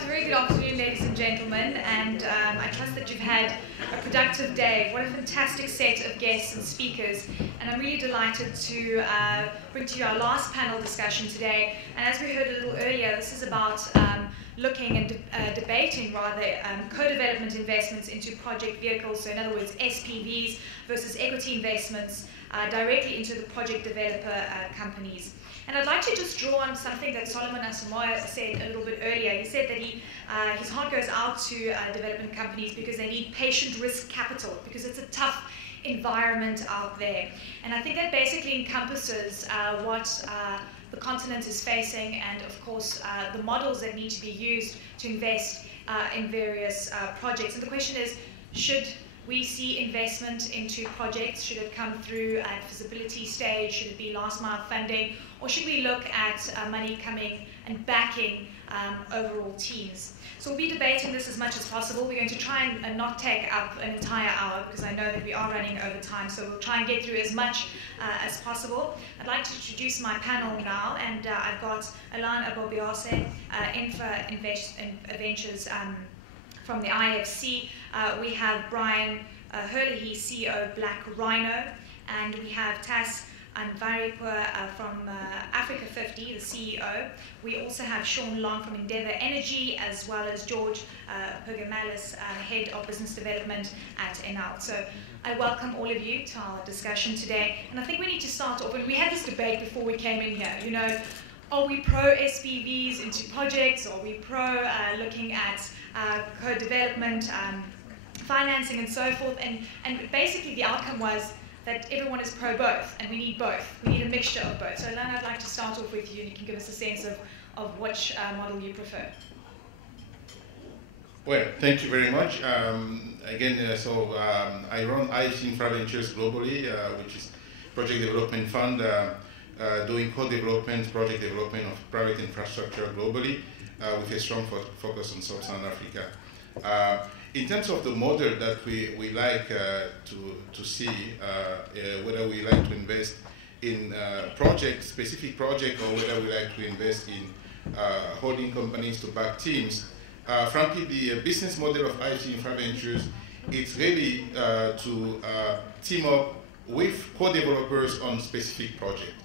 right, a very good afternoon, ladies and gentlemen, and I trust that you've had a productive day. What a fantastic set of guests and speakers, and I'm really delighted to bring to you our last panel discussion today. And as we heard a little earlier, this is about looking and debating, rather, co-development investments into project vehicles, so in other words, SPVs versus equity investments directly into the project developer companies. And I'd like to just draw on something that Solomon Asamoah said a little bit earlier. He said that his heart goes out to development companies because they need patient risk capital, because it's a tough environment out there. And I think that basically encompasses what the continent is facing, and of course the models that need to be used to invest in various projects. And the question is, should we see investment into projects? Should it come through at feasibility stage? Should it be last mile funding? Or should we look at money coming and backing overall teams? So we'll be debating this as much as possible. We're going to try and not take up an entire hour, because I know that we are running over time, so we'll try and get through as much as possible. I'd like to introduce my panel now, and I've got Alan Abobiase, Infra Ventures from the IFC. We have Brian Herlihy, CEO of Black Rhino, and we have Tas Anvaripur from Africa 50, the CEO. We also have Sean Long from Endeavour Energy, as well as George Pergamalis, Head of Business Development at Enel. So I welcome all of you to our discussion today. And I think we need to start off, and we had this debate before we came in here, you know, are we pro SPVs into projects? Are we pro looking at co-development, financing, and so forth? And basically the outcome was that everyone is pro both, and we need both. We need a mixture of both. So Alan, I'd like to start off with you, and you can give us a sense of which model you prefer. Well, thank you very much. I run IFC Infra Ventures globally, which is project development fund, doing co-development, project development of private infrastructure globally, with a strong focus on Sub-Saharan Africa. In terms of the model that we like to see, whether we like to invest in specific project, or whether we like to invest in holding companies to back teams, frankly, the business model of IFC Infra Ventures, it's really to team up with co-developers on specific projects.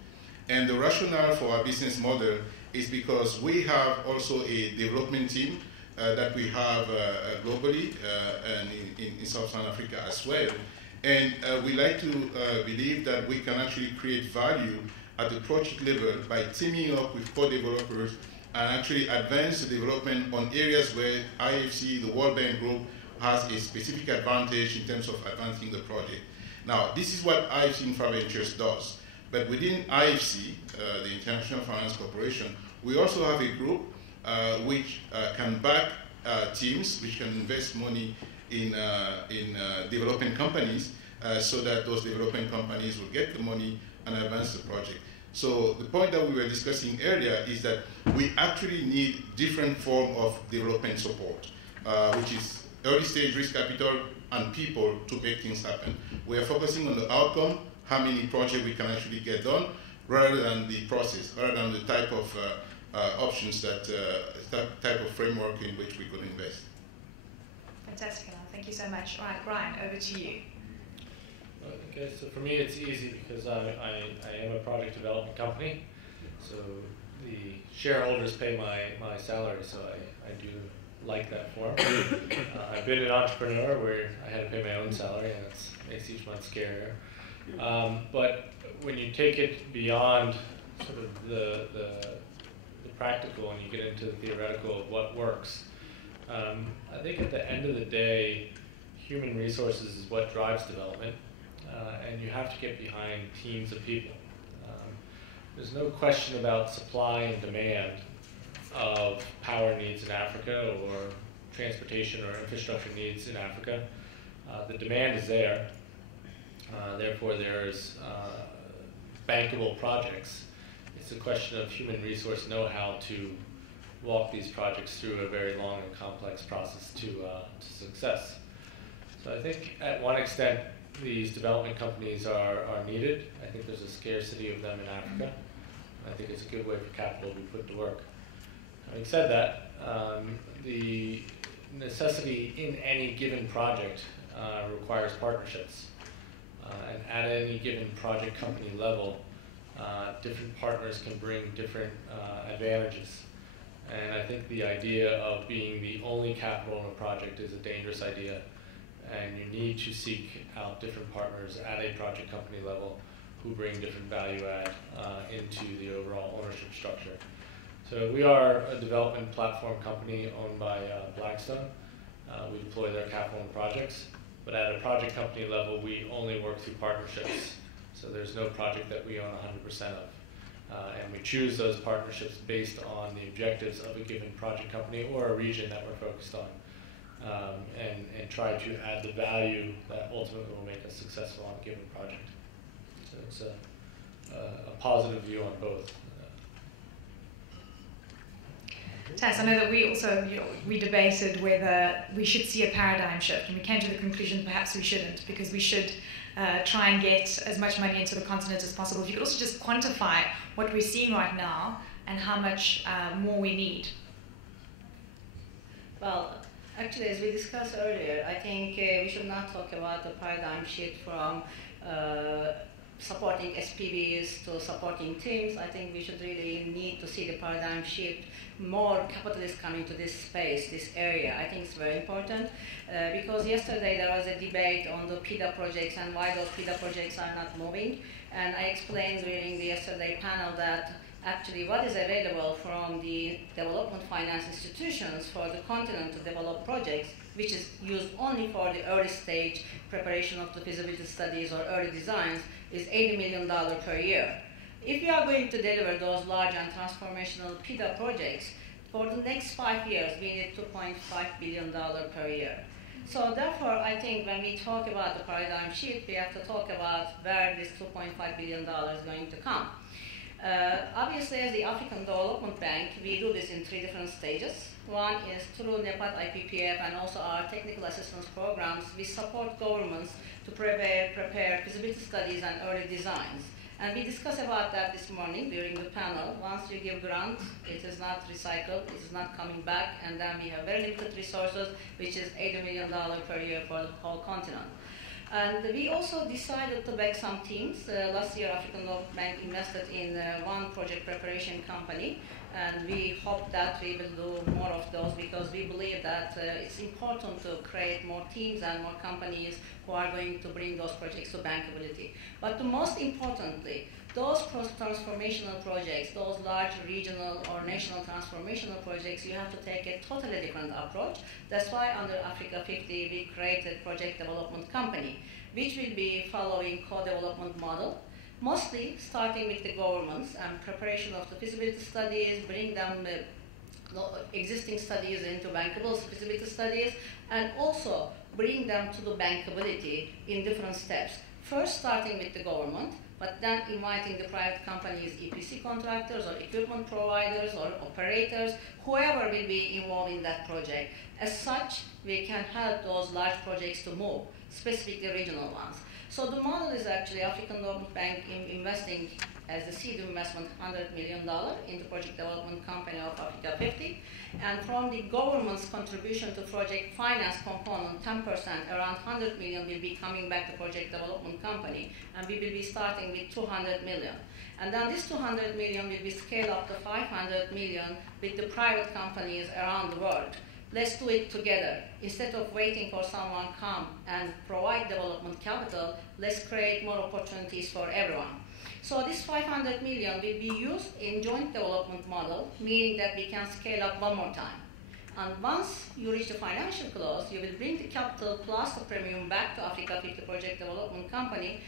And the rationale for our business model is because we have also a development team that we have globally and in Sub-Saharan Africa as well. And we like to believe that we can actually create value at the project level by teaming up with co-developers and actually advance the development on areas where IFC, the World Bank Group, has a specific advantage in terms of advancing the project. Now, this is what IFC Infra Ventures does. But within IFC, the International Finance Corporation, we also have a group which can back teams, which can invest money in developing companies, so that those developing companies will get the money and advance the project. So the point that we were discussing earlier is that we actually need different form of development support, which is early stage risk capital and people to make things happen. We are focusing on the outcome, how many projects we can actually get done, rather than the process, rather than the type of options that type of framework in which we could invest. Fantastic, Alan. Thank you so much. All right, Brian, over to you. Okay, so for me it's easy because I am a product development company, so the shareholders pay my salary, so I do like that form. I've been an entrepreneur where I had to pay my own salary, and it makes each month scarier. But when you take it beyond sort of the practical and you get into the theoretical of what works, I think at the end of the day, human resources is what drives development, and you have to get behind teams of people. There's no question about supply and demand of power needs in Africa, or transportation or infrastructure needs in Africa. The demand is there. Therefore, there's bankable projects. It's a question of human resource know-how to walk these projects through a very long and complex process to success. So I think at one extent, these development companies are needed. I think there's a scarcity of them in Africa. I think it's a good way for capital to be put to work. Having said that, the necessity in any given project requires partnerships. And at any given project company level, different partners can bring different advantages. And I think the idea of being the only capital in a project is a dangerous idea. And you need to seek out different partners at a project company level who bring different value add into the overall ownership structure. So we are a development platform company owned by Blackstone. We deploy their capital in projects, but at a project company level, we only work through partnerships. So there's no project that we own 100% of. And we choose those partnerships based on the objectives of a given project company or a region that we're focused on. And try to add the value that ultimately will make us successful on a given project. So it's a positive view on both. Tess, I know that we also we debated whether we should see a paradigm shift, and we came to the conclusion perhaps we shouldn't, because we should try and get as much money into the continent as possible. If you could also just quantify what we're seeing right now and how much more we need. Well, actually, as we discussed earlier, I think we should not talk about the paradigm shift from supporting SPVs to supporting teams. I think we should really need to see the paradigm shift. More capital is coming to this space, this area. I think it's very important because yesterday there was a debate on the PIDA projects and why those PIDA projects are not moving. And I explained during the yesterday panel that actually what is available from the development finance institutions for the continent to develop projects, which is used only for the early stage preparation of the feasibility studies or early designs, is $80 million per year. If we are going to deliver those large and transformational PIDA projects, for the next 5 years, we need $2.5 billion per year. So therefore, I think when we talk about the paradigm shift, we have to talk about where this $2.5 billion is going to come. Obviously, as the African Development Bank, we do this in 3 different stages. One is through NEPAD IPPF and also our technical assistance programs. We support governments to prepare feasibility studies and early designs. And we discussed about that this morning during the panel. Once you give grant, it is not recycled, it is not coming back, and then we have very limited resources, which is $80 million per year for the whole continent. And we also decided to back some teams. Last year, African Development Bank invested in one project preparation company, and we hope that we will do more of those because we believe that it's important to create more teams and more companies who are going to bring those projects to bankability. But most importantly, those transformational projects, those large regional or national transformational projects, you have to take a totally different approach. That's why under Africa 50, we created Project Development Company, which will be following co-development model, mostly starting with the governments and preparation of the feasibility studies, bring them existing studies into bankable feasibility studies, and also bring them to the bankability in different steps. First starting with the government, but then inviting the private companies, EPC contractors or equipment providers or operators, whoever will be involved in that project. As such, we can help those large projects to move, specifically regional ones. So the model is actually African Development Bank investing as the seed investment $100 million into Project Development Company of Africa 50. And from the government's contribution to project finance component, 10%, around $100 million will be coming back to Project Development Company. And we will be starting with $200 million. And then this $200 million will be scaled up to $500 million with the private companies around the world. Let's do it together. Instead of waiting for someone to come and provide development capital, let's create more opportunities for everyone. So this $500 million will be used in joint development model, meaning that we can scale up one more time. And once you reach the financial close, you will bring the capital plus the premium back to Africa 50 Project Development Company.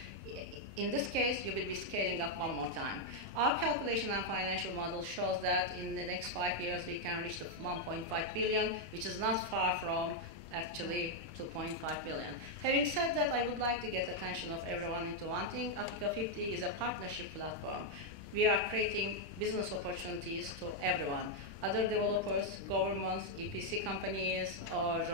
In this case, you will be scaling up one more time. Our calculation and financial model shows that in the next 5 years, we can reach the 1.5 billion, which is not far from actually 2.5 billion. Having said that, I would like to get attention of everyone into one thing. Africa 50 is a partnership platform. We are creating business opportunities to everyone. Other developers, governments, EPC companies, or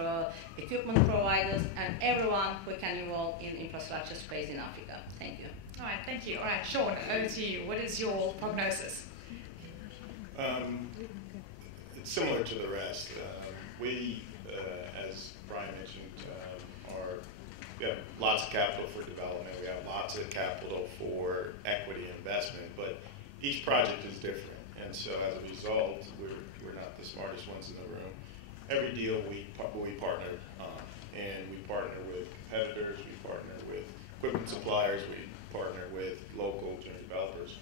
equipment providers, and everyone who can involve in infrastructure space in Africa. Thank you. All right, thank you. All right, Sean, over to you. What is your prognosis? similar to the rest. We, as Brian mentioned, we have lots of capital for development. We have lots of capital for equity investment, but each project is different. And so as a result, we're not the smartest ones in the room. Every deal we partner on, and we partner with competitors, we partner with equipment suppliers, we partner with local developers.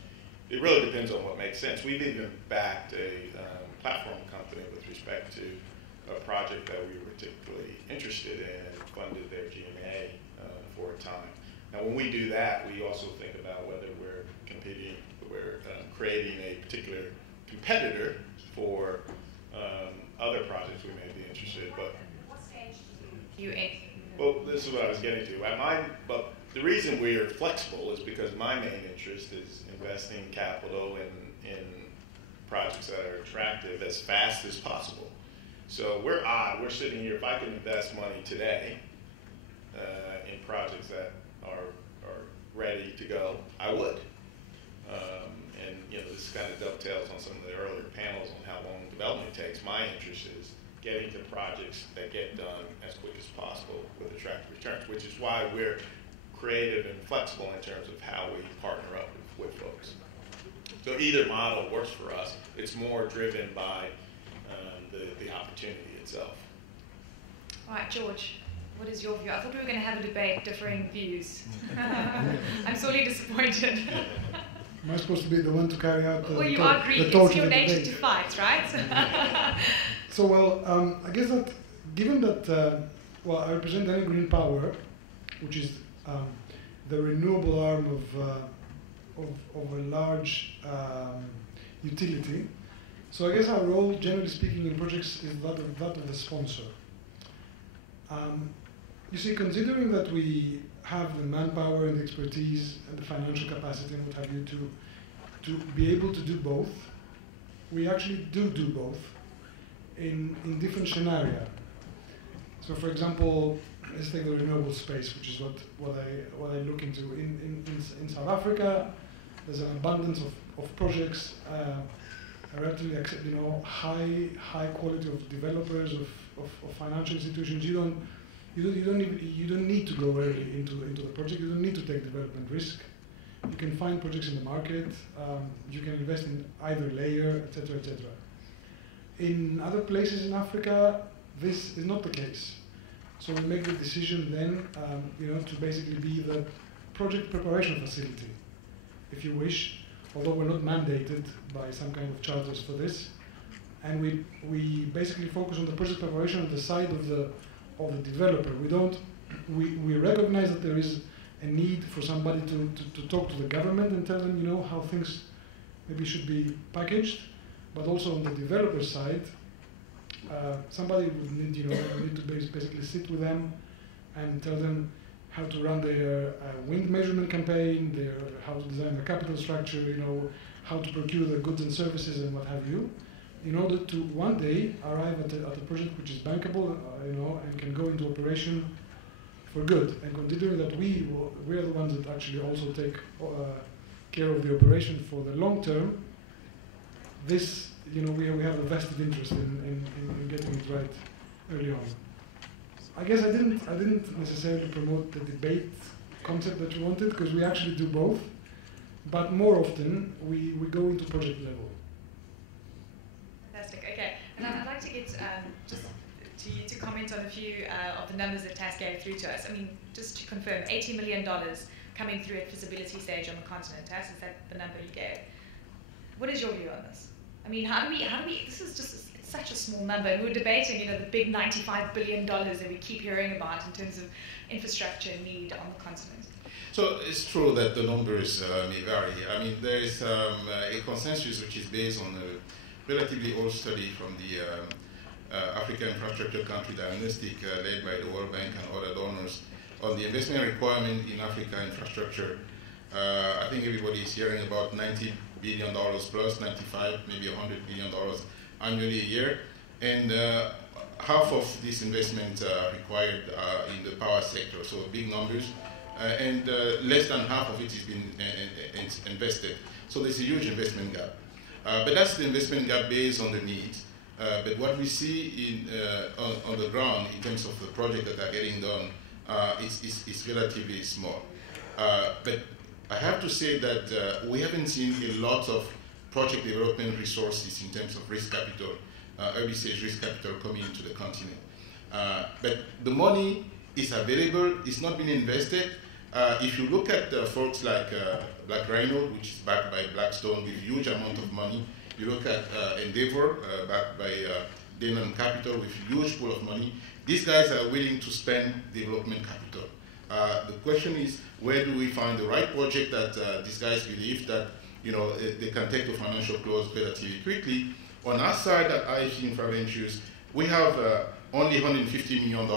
It really depends on what makes sense. We've even backed a platform company with respect to a project that we were particularly interested in and funded their GMA for a time. Now, when we do that, we also think about whether we're creating a particular competitor for other projects we may be interested in. But what stage do you aim? Well, this is what I was getting to. But the reason we are flexible is because my main interest is investing capital in projects that are attractive as fast as possible. So we're odd. We're sitting here. If I could invest money today in projects that are ready to go, I would. And this kind of dovetails on some of the earlier panels on how long development takes. My interest is getting to projects that get done as quick as possible with attractive returns, which is why we're creative and flexible in terms of how we partner up with folks. So either model works for us. It's more driven by the opportunity itself. All right, George, what is your view? I thought we were going to have a debate, differing views. I'm sorely disappointed. Am I supposed to be the one to carry out the well, you torch are Greek. of It's your the nature debate? to fight, right? So, well, I guess that given that, I represent Enel Green Power, which is the renewable arm of a large utility. So I guess our role, generally speaking, in projects is that of the sponsor. You see, considering that we have the manpower and the expertise and the financial capacity and what have you to be able to do both, we actually do both in different scenarios. So, for example, let's take the renewable space, which is what I look into. In South Africa, there's an abundance of projects, relatively high quality of developers, of financial institutions. You don't need to go early into the project. You don't need to take development risk. You can find projects in the market. You can invest in either layer, etc., etc. In other places in Africa, this is not the case. So we make the decision then, to basically be the project preparation facility, if you wish, although we're not mandated by some kind of charters for this. And we basically focus on the project preparation on the side of the developer. We recognize that there is a need for somebody to talk to the government and tell them, how things maybe should be packaged, but also on the developer side, somebody would need, need to basically sit with them and tell them how to run their wind measurement campaign, how to design the capital structure, how to procure the goods and services and what have you, in order to one day arrive at a project which is bankable, and can go into operation for good. And considering that we are the ones that actually also take care of the operation for the long term, this, we have a vested interest in getting it right early on. I guess I didn't necessarily promote the debate concept that you wanted, because we actually do both, but more often we go into project level. Fantastic. Okay, and I'd like to get just to you to comment on a few of the numbers that Tas gave through to us. I mean, just to confirm, $80 million coming through at feasibility stage on the continent. Tas, is that the number you gave? What is your view on this? I mean, how do we? This is just such a small number, and we're debating, the big $95 billion that we keep hearing about in terms of infrastructure need on the continent. So it's true that the numbers may vary. I mean, there is a consensus which is based on a relatively old study from the African Infrastructure Country Diagnostic led by the World Bank and other donors on the investment requirement in Africa infrastructure. I think everybody is hearing about $90 billion plus, 95, maybe $100 billion annually a year, and half of this investment required in the power sector, so big numbers, and less than half of it has been invested. So there's a huge investment gap. But that's the investment gap based on the needs. But what we see on the ground in terms of the project that are getting done is relatively small. But I have to say that we haven't seen a lot of project development resources in terms of risk capital, early stage risk capital coming into the continent. But the money is available, it's not been invested. If you look at folks like Black Rhino, which is backed by Blackstone with huge amount of money, you look at Endeavor, backed by Denon Capital with huge pool of money, these guys are willing to spend development capital. The question is, where do we find the right project that these guys believe that they can take to financial close relatively quickly? On our side at IFC Infra Ventures, we have only $150 million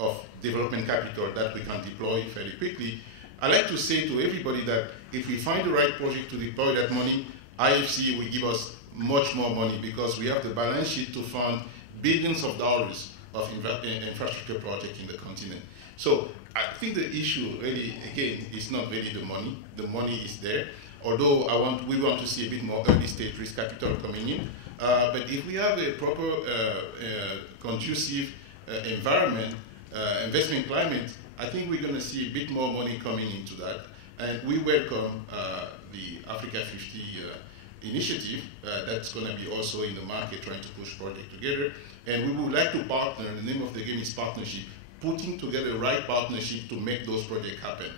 of development capital that we can deploy fairly quickly. I like to say to everybody that if we find the right project to deploy that money, IFC will give us much more money because we have the balance sheet to fund billions of dollars of infrastructure projects in the continent. So I think the issue really, again, is not really the money. The money is there, although we want to see a bit more early stage risk capital coming in. But if we have a proper conducive environment, investment climate, I think we're going to see a bit more money coming into that. And we welcome the Africa 50 initiative that's going to be also in the market trying to push projects together. And we would like to partner, the name of the game is partnership, putting together the right partnership to make those projects happen.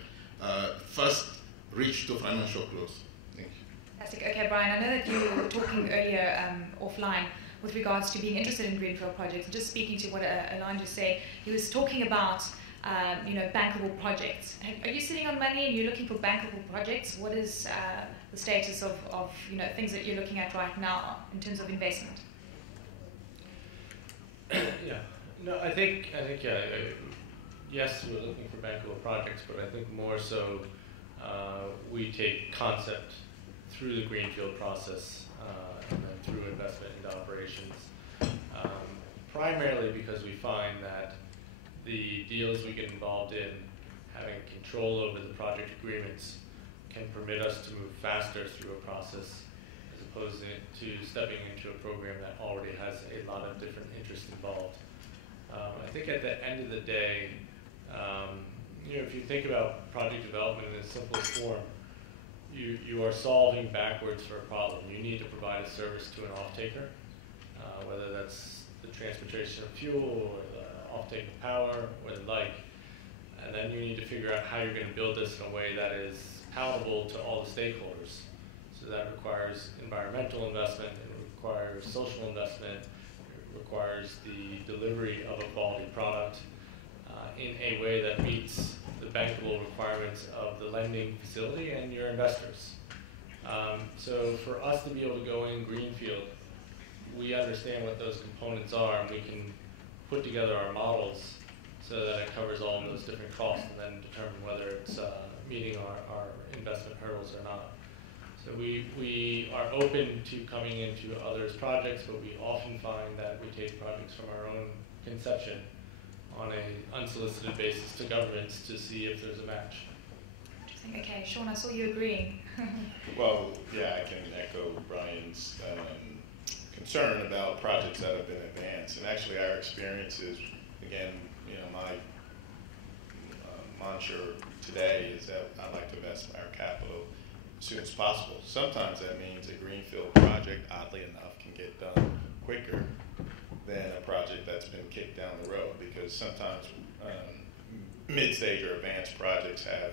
First, reach to financial close. Thank you. Fantastic. Okay, Brian, I know that you were talking earlier offline with regards to being interested in Greenfield projects. And just speaking to what Alain just said, he was talking about bankable projects. Are you sitting on money and you're looking for bankable projects? What is the status of things that you're looking at right now in terms of investment? Yeah. No, I think yes, we're looking for bankable projects, but I think more so we take concept through the Greenfield process and then through investment into operations, primarily because we find that the deals we get involved in, having control over the project agreements, can permit us to move faster through a process as opposed to stepping into a program that already has a lot of different interests involved. I think at the end of the day, if you think about project development in its simplest form, you are solving backwards for a problem. You need to provide a service to an off-taker, whether that's the transportation of fuel or the off-take of power or the like. And then you need to figure out how you're going to build this in a way that is palatable to all the stakeholders. So that requires environmental investment, it requires social investment, it requires the delivery of a quality product in a way that meets the bankable requirements of the lending facility and your investors. So for us to be able to go in Greenfield, we understand what those components are and we can put together our models so that it covers all of those different costs and then determine whether it's meeting our investment hurdles or not. So we are open to coming into others' projects, but we often find that we take projects from our own conception on an unsolicited basis to governments to see if there's a match. Interesting. Okay, Sean, I saw you agreeing. Well, yeah, I can echo Brian's concern about projects that have been advanced. And actually our experiences, again, my mantra today is that I like to invest our capital as soon as possible. Sometimes that means a greenfield project, oddly enough, can get done quicker than a project that's been kicked down the road, because sometimes mid-stage or advanced projects have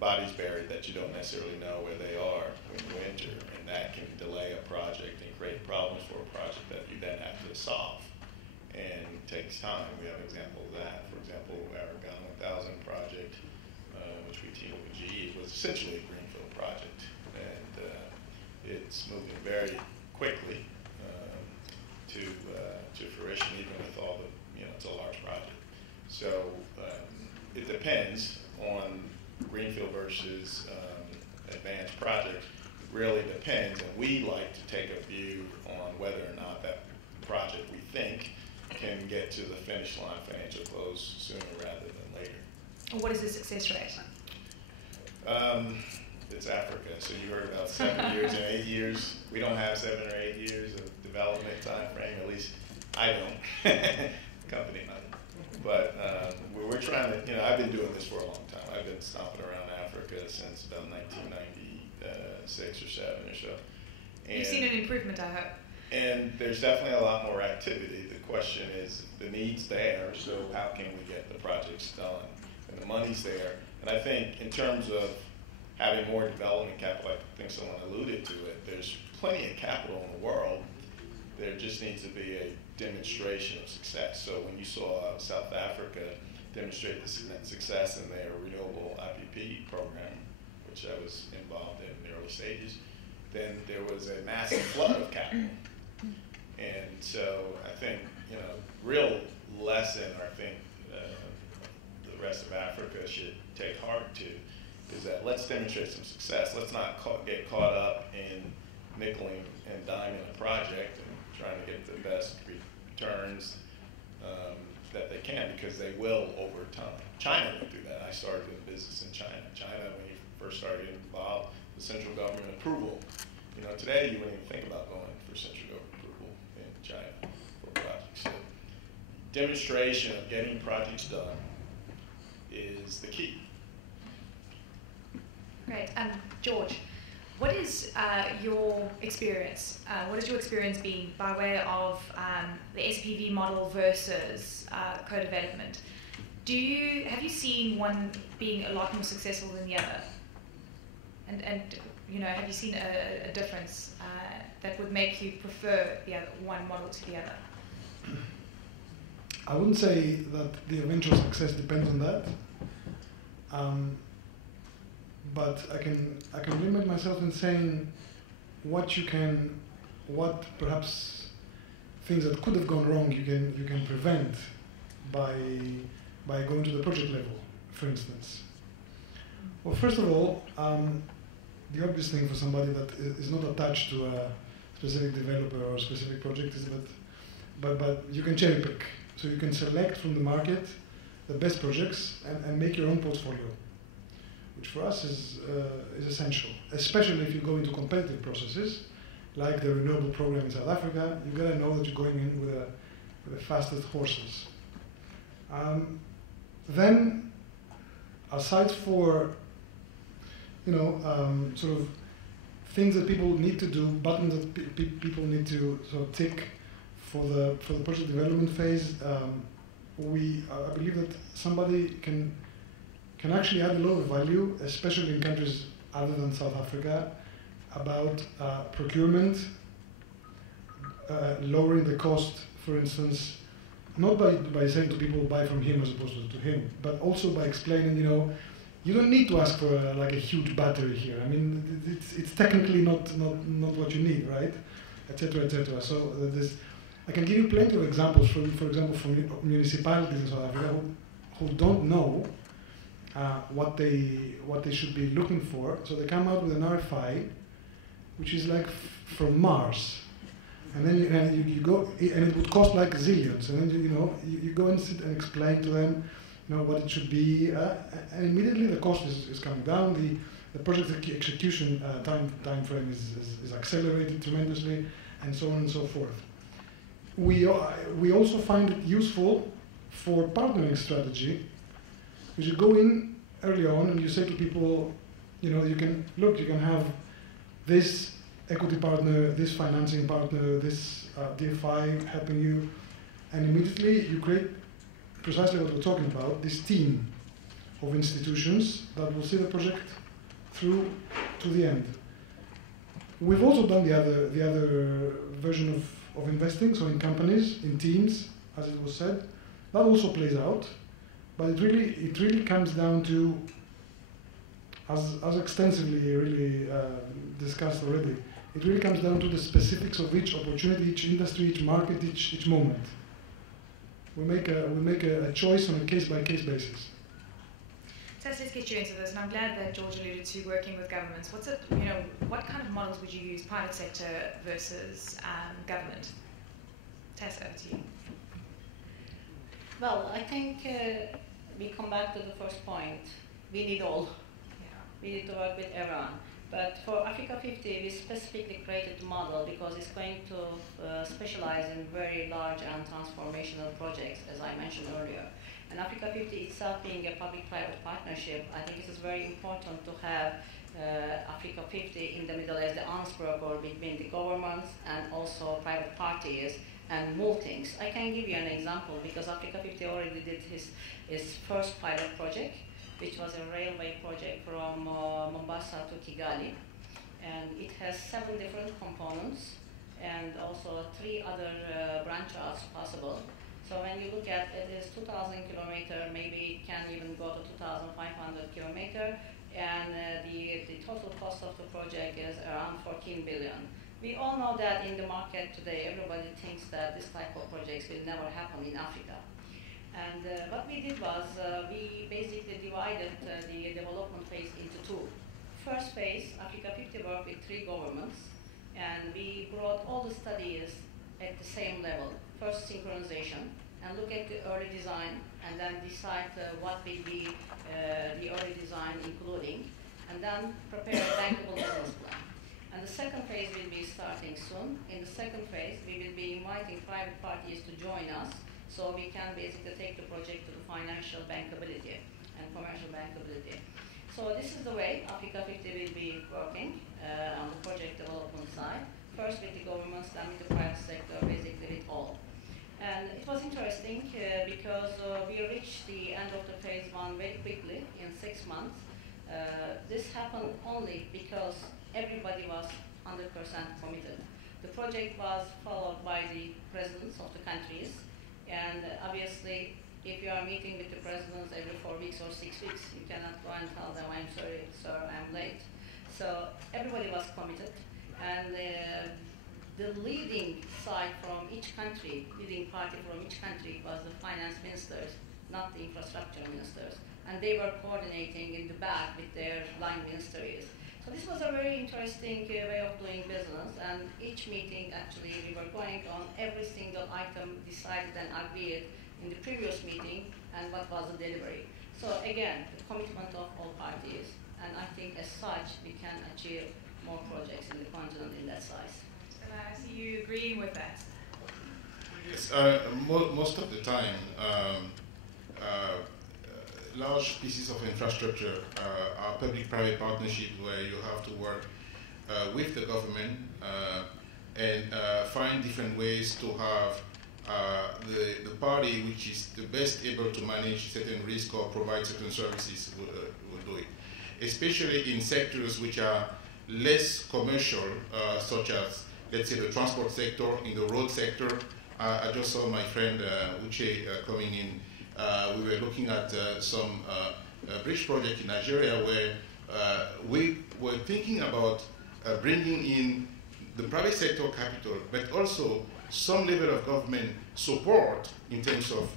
bodies buried that you don't necessarily know where they are when you enter, and that can delay a project and create problems for a project that you then have to solve. And it takes time. We have an example of that. For example, our Ghana 1000 project, which we teamed with GE, was essentially a greenfield project, and it's moving very quickly to fruition, even with all the, it's a large project. So it depends on greenfield versus advanced project. It really depends, and we like to take a view on whether or not that project we think can get to the finish line financial close sooner rather than later. What is the success rate? It's Africa, so you heard about 7 years and 8 years. We don't have 7 or 8 years of development time frame. At least I don't. Company might. But we're trying to, I've been doing this for a long time. I've been stomping around Africa since about 1996 or 7 or so. And you've seen an improvement, I hope. And there's definitely a lot more activity. The question is, the need's there, so how can we get the projects done? And the money's there. And I think in terms of having more development capital, I think someone alluded to it, there's plenty of capital in the world. There just needs to be a demonstration of success. So when you saw South Africa demonstrate the success in their renewable IPP program, which I was involved in the early stages, then there was a massive flood of capital. And so I think, real lesson, I think the rest of Africa should take heart to, is that let's demonstrate some success. Let's not get caught up in nickeling and diming a project and trying to get the best returns that they can, because they will over time. China went through that. I started in business in China. China, when you first started involved with central government approval, today you wouldn't even think about going for central government approval in China for projects. So demonstration of getting projects done is the key. Great. George, what is your experience? What has your experience been by way of the SPV model versus co-development? Have you seen one being a lot more successful than the other? And have you seen a difference that would make you prefer one model to the other? I wouldn't say that the eventual success depends on that. But I can limit myself in saying what perhaps things that could have gone wrong you can prevent by going to the project level, for instance. Well, first of all, the obvious thing for somebody that is not attached to a specific developer or a specific project is that, but you can cherry pick. So you can select from the market the best projects and make your own portfolio, which for us is essential, especially if you go into competitive processes, like the renewable program in South Africa. You gotta know that you're going in with the fastest horses. Then, aside for sort of things that people need to do, buttons that people need to sort of tick for the project development phase, I believe that somebody can actually add a lot of value, especially in countries other than South Africa, about procurement, lowering the cost, for instance, not by saying to people, buy from him as opposed to him, but also by explaining, you don't need to ask for a huge battery here. I mean, it's technically not what you need, right? Etc. etc. So I can give you plenty of examples, for example, from municipalities in South Africa who don't know what they should be looking for. So they come out with an RFI, which is like from Mars, and then you go, and it would cost like zillions, and then you go and sit and explain to them, what it should be, and immediately the cost is coming down. The project execution time frame is accelerated tremendously, and so on and so forth. We also find it useful for partnering strategy, because you go in early on and you say to people, you can have this equity partner, this financing partner, this DFI helping you, and immediately you create precisely what we're talking about, this team of institutions that will see the project through to the end. We've also done the other version of investing, so in companies, in teams, as it was said. That also plays out, but it really comes down to, as extensively really discussed already, it really comes down to the specifics of each opportunity, each industry, each market, each moment. We make a choice on a case-by-case basis. So let's get you into this, and I'm glad that George alluded to working with governments. What kind of models would you use, private sector versus government? Tess, over to you. Well, I think we come back to the first point. We need all. Yeah. We need to work with everyone. But for Africa 50, we specifically created the model because it's going to specialize in very large and transformational projects, as I mentioned earlier. And Africa 50 itself being a public-private partnership, I think it is very important to have Africa 50 in the middle as the Ansberger between the governments and also private parties and move things. I can give you an example because Africa 50 already did his first pilot project, which was a railway project from Mombasa to Kigali. And it has 7 different components and also 3 other branch outs possible. So when you look at it is 2,000 kilometers, maybe it can even go to 2,500 kilometers, and the total cost of the project is around 14 billion. We all know that in the market today, everybody thinks that this type of projects will never happen in Africa. And what we did was we basically divided the development phase into 2. First phase, Africa 50 worked with 3 governments, and we brought all the studies at the same level. First synchronization, and look at the early design, and then decide what will be the early design including, and then prepare a bankable business plan. And the second phase will be starting soon. In the second phase, we will be inviting private parties to join us, so we can basically take the project to the financial bankability and commercial bankability. So this is the way Africa 50 will be working on the project development side. First with the governments, then with the private sector, basically with all. And it was interesting because we reached the end of the phase 1 very quickly, in 6 months. This happened only because everybody was 100% committed. The project was followed by the presidents of the countries, and obviously if you are meeting with the presidents every 4 weeks or 6 weeks, you cannot go and tell them, I'm sorry, sir, I'm late. So everybody was committed, and the leading side from each country, leading party from each country was the finance ministers, not the infrastructure ministers. And they were coordinating in the back with their line ministries. So this was a very interesting way of doing business, and each meeting actually we were going on every single item decided and agreed in the previous meeting and what was the delivery. So again, the commitment of all parties, and I think as such we can achieve more projects in the continent in that size. I see you agreeing with that. Yes, most of the time, large pieces of infrastructure are public-private partnerships where you have to work with the government and find different ways to have the party which is the best able to manage certain risk or provide certain services will do it. Especially in sectors which are less commercial, such as, let's say, the transport sector, in the road sector. I just saw my friend Uche coming in. We were looking at some bridge project in Nigeria where we were thinking about bringing in the private sector capital, but also some level of government support in terms of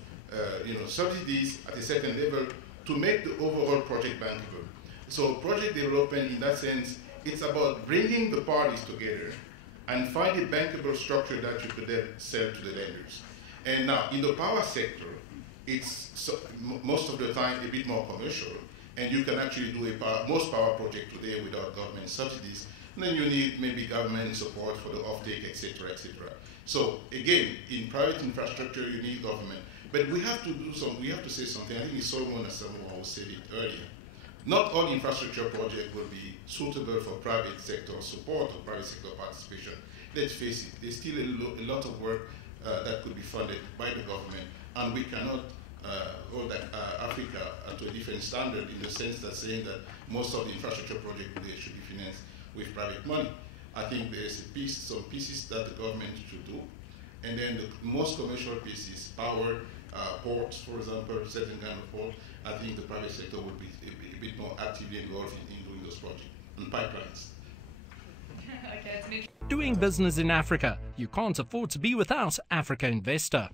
subsidies at a certain level to make the overall project bankable. So project development, in that sense, it's about bringing the parties together and find a bankable structure that you could then sell to the lenders. And now, in the power sector, it's most of the time a bit more commercial, and you can actually do most power projects today without government subsidies. And then you need maybe government support for the offtake, etc., etc. So again, in private infrastructure, you need government. But we have to do something. We have to say something. I think it's Solomon who said it earlier. Not all infrastructure projects will be suitable for private sector support or private sector participation. Let's face it, there's still a lot of work that could be funded by the government, and we cannot hold Africa to a different standard in the sense that saying that most of the infrastructure projects today should be financed with private money. I think there's some pieces that the government should do, and then the most commercial pieces, power, ports, for example, certain kind of port, I think the private sector would be a bit more actively involved in doing those projects and pipelines. Okay, Doing business in Africa, you can't afford to be without Africa Investor.